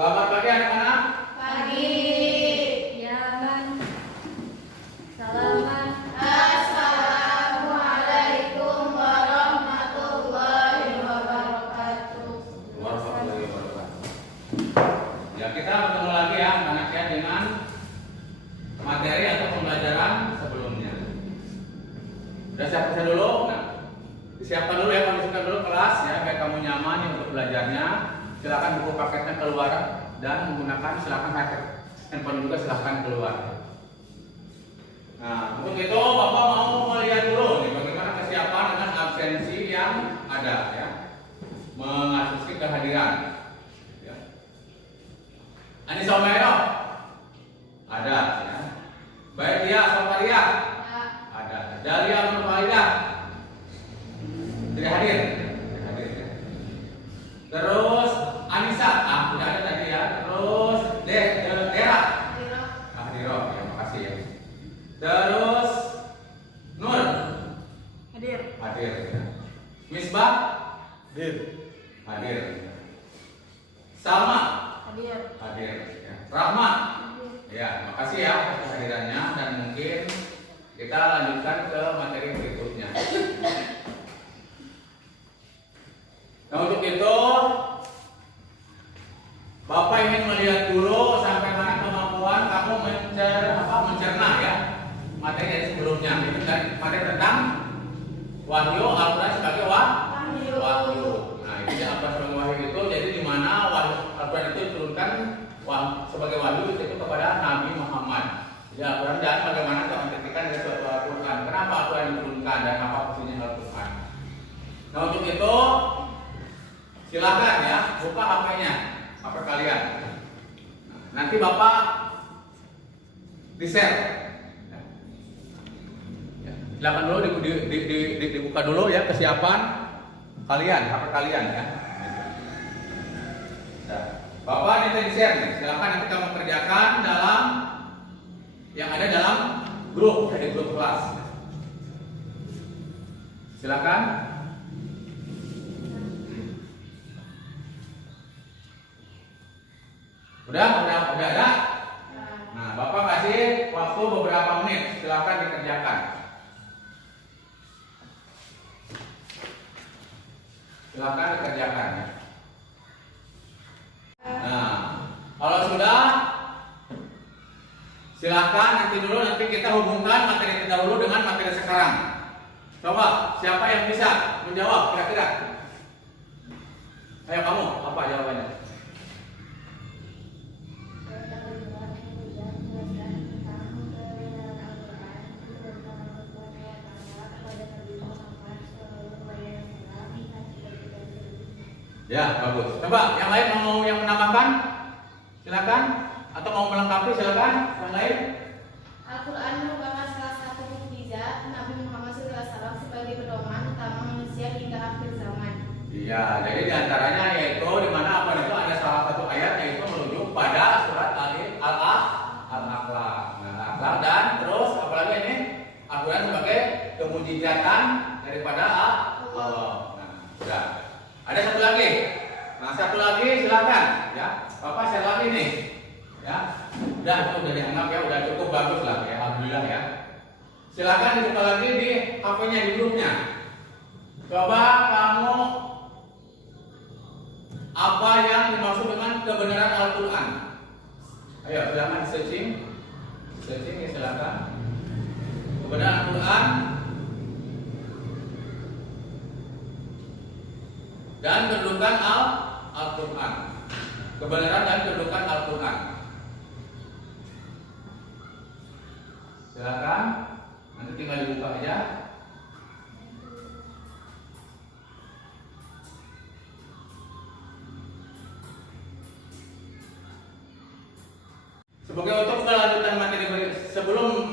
Selamat pagi anak-anak. Pagi. Ya, Man. Salaman. Assalamualaikum warahmatullahi wabarakatuh. Warahmatullahi wabarakatuh. Ya, kita bertemu lagi ya anak-anak ya dengan materi atau pembelajaran sebelumnya. Sudah siapkan dulu? Nah, disiapkan dulu ya, kondisikan dulu kelas ya biar kamu nyaman ya untuk belajarnya. Silakan buku paketnya keluar dan menggunakan silakan handphone juga silakan keluar. Nah, untuk itu Bapak mau melihat dulu nih bagaimana kesiapan dengan absensi yang ada ya. Mengasusi kehadiran. Ya. Anissa Omero ada ya. Baik dia Sofaria ada. Dalia Nurfaida tidak hadir. Tidak hadir ya. Terus Anissa, udah ada tadi ya. Terus Dera. Hadiro, ya makasih ya. Terus Nur. Hadir. Hadir ya. Misbah. Hadir. Hadir. Salma. Hadir. Hadir ya. Rahma. Ya, makasih ya atas kehadirannya dan mungkin kita lanjutkan ke materi berikutnya. Nah, untuk itu Bapak ingin melihat dulu sampai mana kemampuan kamu mencerna ya materi dari sebelumnya. Itu kan materi tentang wahyu, Al-Quran sebagai wahyu. Nah, ini apa sebagai wahyu itu? Jadi di mana wahyu Al-Quran itu diturunkan sebagai wahyu itu kepada Nabi Muhammad. Jadi Al-Quran dan bagaimana kita mengartikan dari suatu Al-Quran. Kenapa Al-Quran diturunkan dan apa fungsinya Al-Quran? Nah, untuk itu silahkan ya buka HP-nya, HP kalian. Nanti Bapak di-share. Ya, silakan dulu dibuka dulu ya kesiapan kalian, HP kalian ya. Nah, Bapak nanti di-share nih. Silakan nanti kamu kerjakan dalam yang ada dalam grup, di grup kelas. Silakan. Udah ada? Nah, Bapak kasih waktu beberapa menit, silakan dikerjakan. Silakan dikerjakan ya. Nah, kalau sudah, silakan nanti kita hubungkan materi terdahulu dengan materi sekarang. Coba, siapa yang bisa menjawab kira-kira? Ayo kamu, apa jawabannya? Ya, bagus. Coba yang lain mau yang menambahkan? Silakan. Atau mau melengkapi silakan. Yang lain? Al-Quran merupakan salah satu mukjizat Nabi Muhammad SAW sebagai pedoman utama manusia hingga akhir zaman. Iya, jadi diantaranya yaitu di mana apa itu ada salah satu ayat yaitu merujuk pada surat Al-Aqlah. Nah, Al-Aqlah dan terus apalagi ini Al-Quran sebagai kemujizatan daripada Allah. Nah, sudah. Ada satu lagi. Nah, satu lagi silakan ya. Bapak share lagi nih. Ya. Udah dianggap ya udah cukup bagus lah ya. Alhamdulillah ya. Silakan dibuka lagi di HP-nya di grupnya. Coba kamu apa yang dimaksud dengan kebenaran Al-Quran? Ayo silakan searching. Searching ya silakan. Kebenaran Al-Quran dan kedudukan Al-Quran. Kebenaran dan kedudukan Al-Quran. Silakan. Nanti tinggal dibuka aja. Sebagai untuk kelanjutan materi sebelum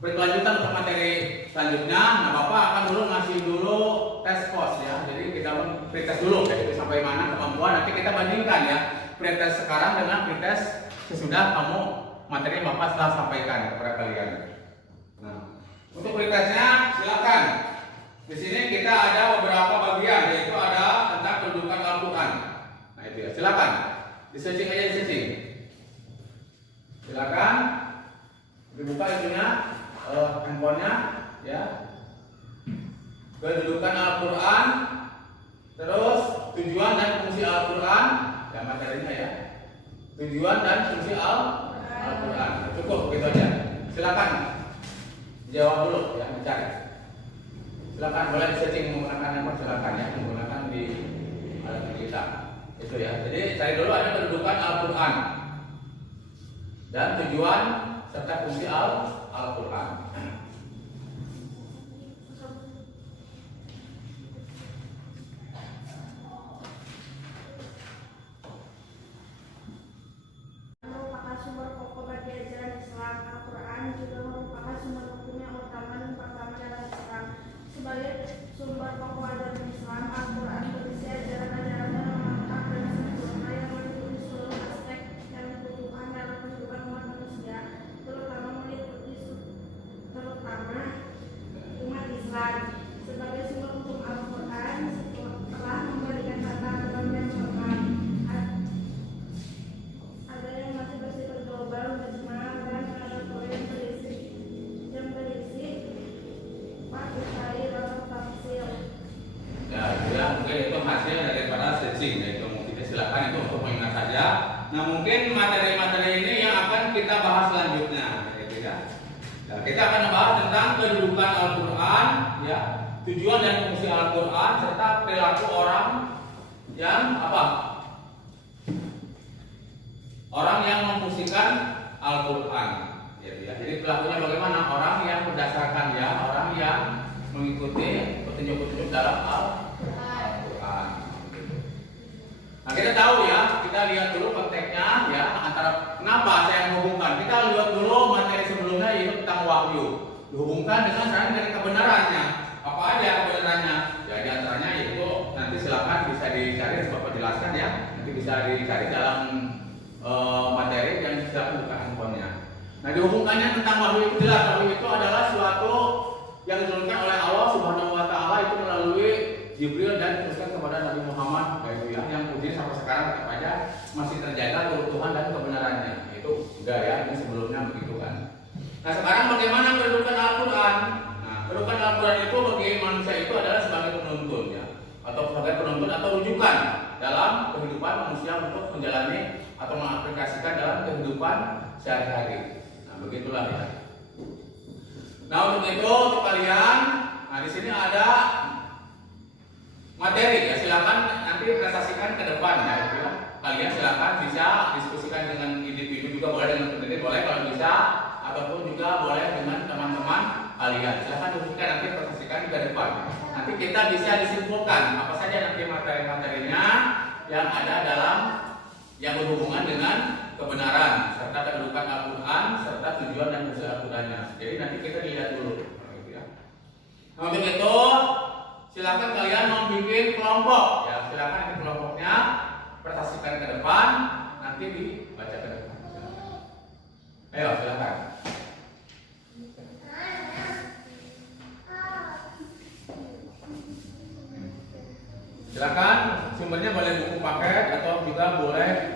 berkelanjutan untuk materi selanjutnya, nah Bapak akan dulu ngasih dulu tes pos ya. Jadi kita pretest dulu ya, sampai mana kemampuan. Nanti kita bandingkan ya pretest sekarang dengan pretest sesudah kamu materi Bapak setelah sampaikan kepada kalian. Nah, untuk pretestnya silakan. Di sini kita ada beberapa bagian, yaitu ada tentang kedudukan Al-Quran. Nah itu ya, silakan. Di searching aja, di searching. Silakan dibuka itunya, handphonenya, ya. Kedudukan Al-Quran, terus tujuan dan fungsi Al-Quran, ya materinya ya. Tujuan dan fungsi Al-Quran. Cukup gitu aja. Silakan jawab dulu ya, mencari. Silakan boleh di-searching menggunakan handphone, silakan ya, menggunakan di alat kita. Itu ya. Jadi cari dulu ada kedudukan Al-Quran dan tujuan serta fungsi Al-Quran. Merupakan sumber pokok bagi ajaran Islam. Al-Quran juga merupakan sumber hukum yang utama dan pertama dalam Islam. Sebagai sumber pokok ajaran Islam, Al-Quran berisi ajaran-ajaran yang lengkap dan sempurna yang meliputi seluruh aspek yang dibutuhkan dalam kehidupan umat manusia, terutama umat Islam. Sebagai sumber hukum, Al-Quran telah memberikan tata-tata yang lengkap. Ada yang masih bersifat global, mujmal, dan ada pula yang berisi materi dalam tafsir. Ya, itu ya, mungkin itu hasil daripada searching, yaitu mungkin silakan itu untuk mengingat saja. Nah, mungkin materi-materi ini yang akan kita bahas selanjutnya, gitu ya. Nah, kita akan membahas tentang kedudukan Al-Quran, ya, tujuan dan fungsi Al-Quran serta perilaku orang yang apa? Orang yang memfungsikan Al-Quran, gitu ya. Jadi perilakunya bagaimana? Orang yang berdasarkan ya, orang yang mengikuti petunjuk-petunjuk dalam Al-Quran. Nah, kita tahu ya, kita lihat dulu konteksnya ya, antara kenapa saya menghubungkan. Kita lihat dulu materi sebelumnya yaitu tentang wahyu. Dihubungkan dengan sekarang dari kebenarannya. Apa aja kebenarannya? Ya di antaranya yaitu nanti silakan bisa dicari, Bapak jelaskan ya. Nanti bisa dicari dalam materi yang silakan buka handphonenya. Nah, dihubungkannya tentang wahyu itu jelas. Wahyu itu adalah suatu yang diturunkan oleh Allah Subhanahu wa taala itu melalui Jibril dan diteruskan kepada Nabi Muhammad yang uji sampai sekarang tetap aja masih terjaga keutuhan dan kebenarannya. Itu enggak ya, ini sebelumnya begitu kan. Nah, sekarang bagaimana kedudukan Al-Quran? Nah, kedudukan Al-Quran itu bagi manusia itu adalah sebagai penuntun ya, atau sebagai penuntun atau rujukan dalam kehidupan manusia untuk menjalani atau mengaplikasikan dalam kehidupan sehari-hari. Nah, begitulah ya. Nah, untuk itu untuk kalian, nah di sini ada materi ya, silakan nanti presentasikan ke depan ya, gitu ya. Kalian silakan bisa diskusikan dengan individu juga boleh, dengan pendiri boleh kalau bisa, ataupun juga boleh dengan teman-teman kalian. Silakan diskusikan nanti presentasikan ke depan. Nanti kita bisa disimpulkan apa saja nanti materi-materinya yang ada dalam yang berhubungan dengan kebenaran serta kedudukan Al-Quran serta tujuan dan fungsi Al-Qurannya. Jadi nanti kita dilihat dulu. Gitu ya. Nah, untuk itu silakan kalian membuat kelompok ya, silakan di kelompoknya presentasikan ke depan, nanti dibaca ke depan. Ayo silakan. Silakan sumbernya boleh buku paket atau juga boleh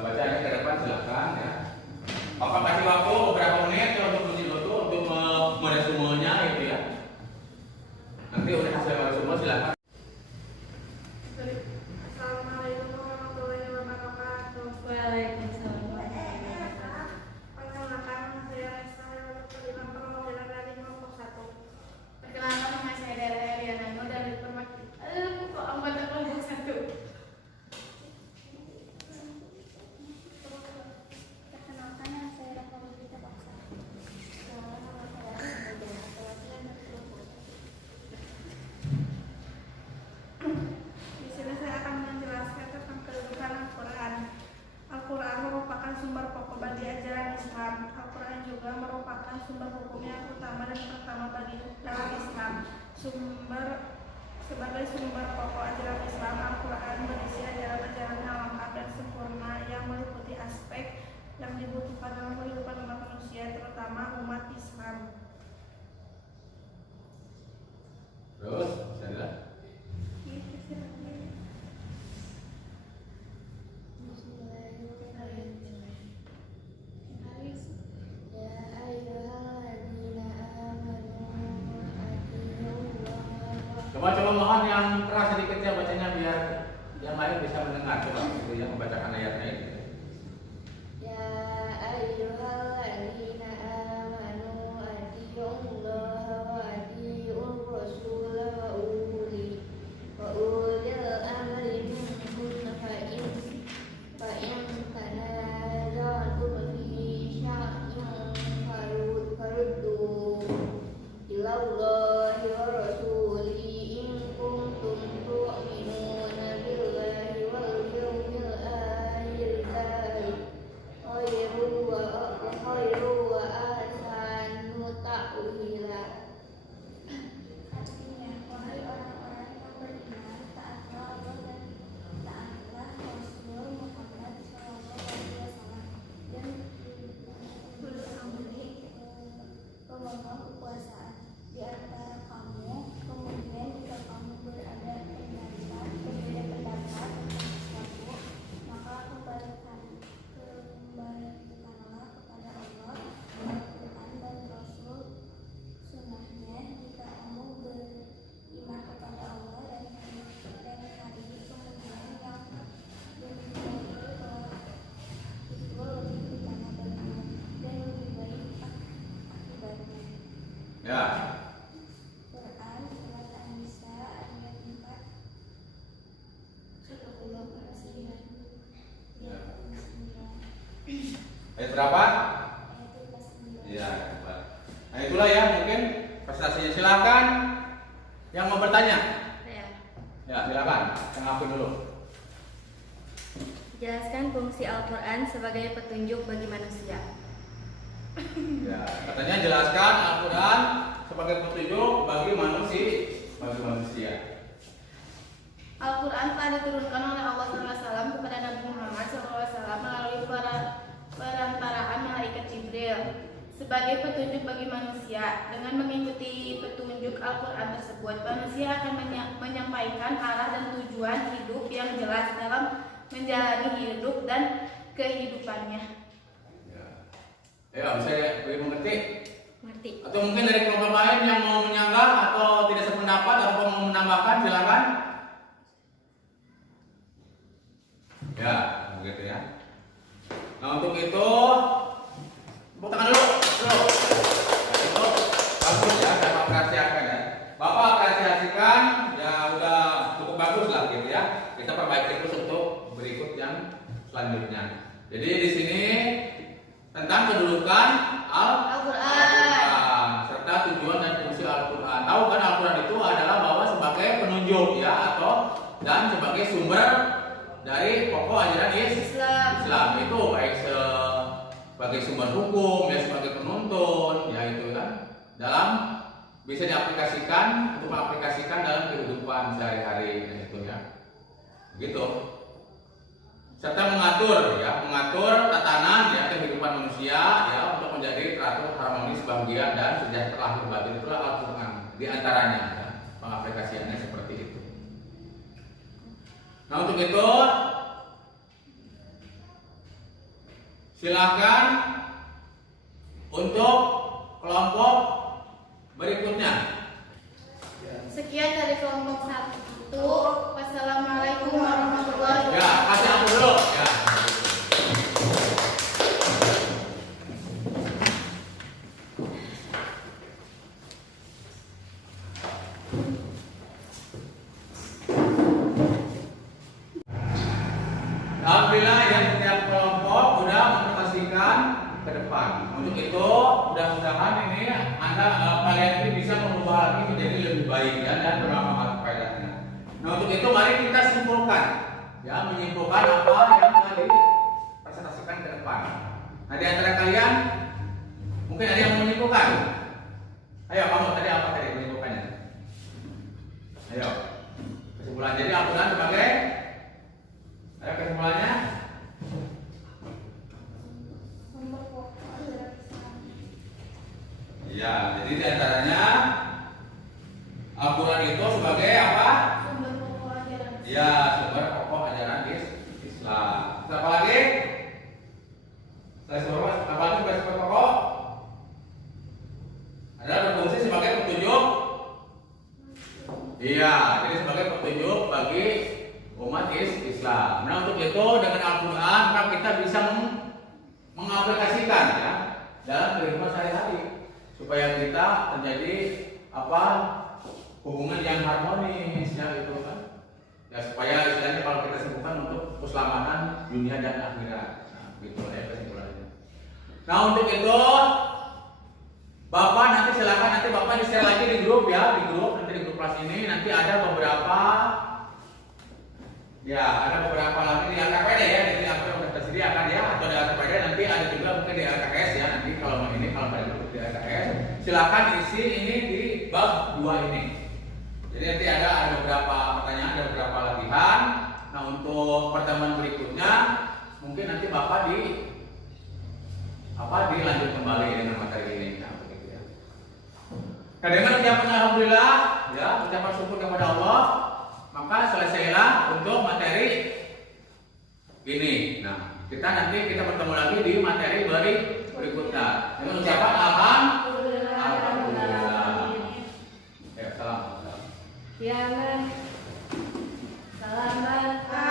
bacanya ke depan, silakan ya. Bapak kasih waktu beberapa menit ya untuk uji dulu untuk meresumenya gitu ya. Nanti udah hasil resume silakan. Assalamualaikum warahmatullahi wabarakatuh. Waalaikumsalam warahmatullahi wabarakatuh. Perkenalkan, saya Resta Terima Perwakilan dari kelompok 1. Perkenalkan, nama saya Dara Eliana dari anggota kelompok 1. Perkenalkan, nama saya Raka Rubita Baksa. Di sini saya akan menjelaskan tentang kedudukan Al-Quran. Al-Quran merupakan sumber pokok bagi ajaran Islam. Al-Quran juga merupakan sumber hukum yang utama dan pertama bagi dalam Islam. Sebagai sumber pokok ajaran Islam, Al-Quran berisi ajaran-ajaran yang lengkap dan sempurna yang meliputi aspek yang dibutuhkan dalam kehidupan umat manusia, terutama umat Islam. Terus, bisa dilihat. mohon yang keras sedikit ya bacanya biar yang lain bisa mendengar. Coba itu ya membacakan ayatnya itu. Ya ayyuhalladzina amanu atiiullaha wa atiiur rasul wa ulil amri minkum fa in tanaza'tum fi syai'in faruddu ilallahi wa rasulihi in kuntum tu'minuna billahi wal yawmil akhir khairu wa ahsanu ta'wila. Artinya, wahai orang-orang yang beriman, taatlah Allah dan taatlah Rasul Muhammad SAW dan amri pemegang kekuasaan di antara kamu. Kemudian jika kamu berbeda pendapat tentang sesuatu, maka kembalikanlah kepada Allah, Al-Quran dan Rasul sunnahnya. Jika kamu beriman kepada Allah dan hari kemudian yang demikian itu lebih utama bagimu dan lebih baik akibatnya. Ya. Quran Surat An-Nisa ayat 4. Sadaqallahu al-azim. Ya. Ayat Ayat berapa? 9. Iya. Nah itulah ya mungkin presentasinya. Silakan yang mau bertanya. Ya silakan. Yang aku dulu. Jelaskan fungsi Al-Quran sebagai petunjuk bagi manusia. Ya katanya jelaskan Al-Quran sebagai petunjuk bagi manusia. Al-Quran telah diturunkan oleh Allah SAW kepada Nabi Muhammad SAW melalui perantaraan malaikat Jibril sebagai petunjuk bagi manusia. Dengan mengikuti petunjuk Al-Quran tersebut, manusia akan menyampaikan arah dan tujuan hidup yang jelas dalam menjalani hidup dan kehidupannya. Ya bisa lebih mengerti. Mengerti? Atau mungkin dari kelompok lain yang mau menyanggah atau tidak sependapat atau mau menambahkan silakan. Ya, begitu ya. Nah untuk itu, tepuk tangan dulu. Itu bagus ya, Bapak apresiasikan ya. Bapak apresiasikan, ya udah cukup bagus lah gitu ya. Kita perbaiki terus untuk berikut yang selanjutnya. Jadi di sini tentang kedudukan Al-Quran serta tujuan dan fungsi Al-Quran. Tahu kan Al-Quran itu adalah bahwa sebagai penunjuk ya dan sebagai sumber dari pokok ajaran Islam itu baik sebagai sumber hukum ya sebagai penuntun ya itu kan dalam bisa diaplikasikan untuk mengaplikasikan dalam kehidupan sehari-hari itu ya begitu serta mengatur tatanan ya kehidupan manusia ya untuk menjadi teratur harmonis bahagia dan sejahtera lahir batin. Itulah Al-Quran di antaranya ya, pengaplikasiannya seperti itu. Nah untuk itu silakan untuk kelompok berikutnya. Sekian dari kelompok 1. Wassalamualaikum warahmatullahi wabarakatuh. Ya, kasih aku dulu. Ya. Alhamdulillah ya setiap kelompok sudah mempresentasikan ke depan. Untuk itu mudah-mudahan ini kalian ini bisa mengubah lagi menjadi lebih baik ya dan bermanfaat faedahnya. Nah untuk itu mari kita simpulkan ya menyimpulkan apa yang telah dipresentasikan ke depan. Nah di antara kalian mungkin ada yang menyimpulkan. Ayo kamu tadi apa tadi menyimpulkannya? Ayo kesimpulan jadi Al-Quran sebagai ayo kesimpulannya. Sumber pokok ajaran Islam. Ya, jadi diantaranya Al-Quran itu sebagai apa? Sumber pokok ajaran Islam. Ya, sumber pokok ajaran Islam. Apa lagi? Saya suruh apa lagi sebagai sumber pokok? Adalah berfungsi sebagai petunjuk. Iya, jadi dalam kehidupan sehari-hari supaya kita terjadi apa hubungan yang harmonis ya gitu kan. Ya supaya istilahnya kalau kita sebutkan untuk keselamatan dunia dan akhirat. Nah, gitu ya kesimpulannya. Nah, untuk itu Bapak nanti silakan nanti Bapak di-share lagi di grup ya, di grup nanti di grup kelas ini nanti ada beberapa lagi di LKPD ya, jadi apa yang sudah tersediakan ya atau di LKPD nanti ada juga mungkin di LKS ya nanti kalau ini kalau ada grup di LKS silakan isi ini di bab 2 ini. Jadi nanti ada beberapa pertanyaan, ada beberapa latihan. Nah untuk pertemuan berikutnya mungkin nanti Bapak dilanjut kembali dengan materi ini. Nah, begitu ya. Nah dengan ucapan alhamdulillah ya, ucapan syukur kepada Allah, maka selesailah untuk materi ini. Nah kita bertemu lagi di materi berikutnya dengan ucapan alhamdulillah. Ya salam. Selamat.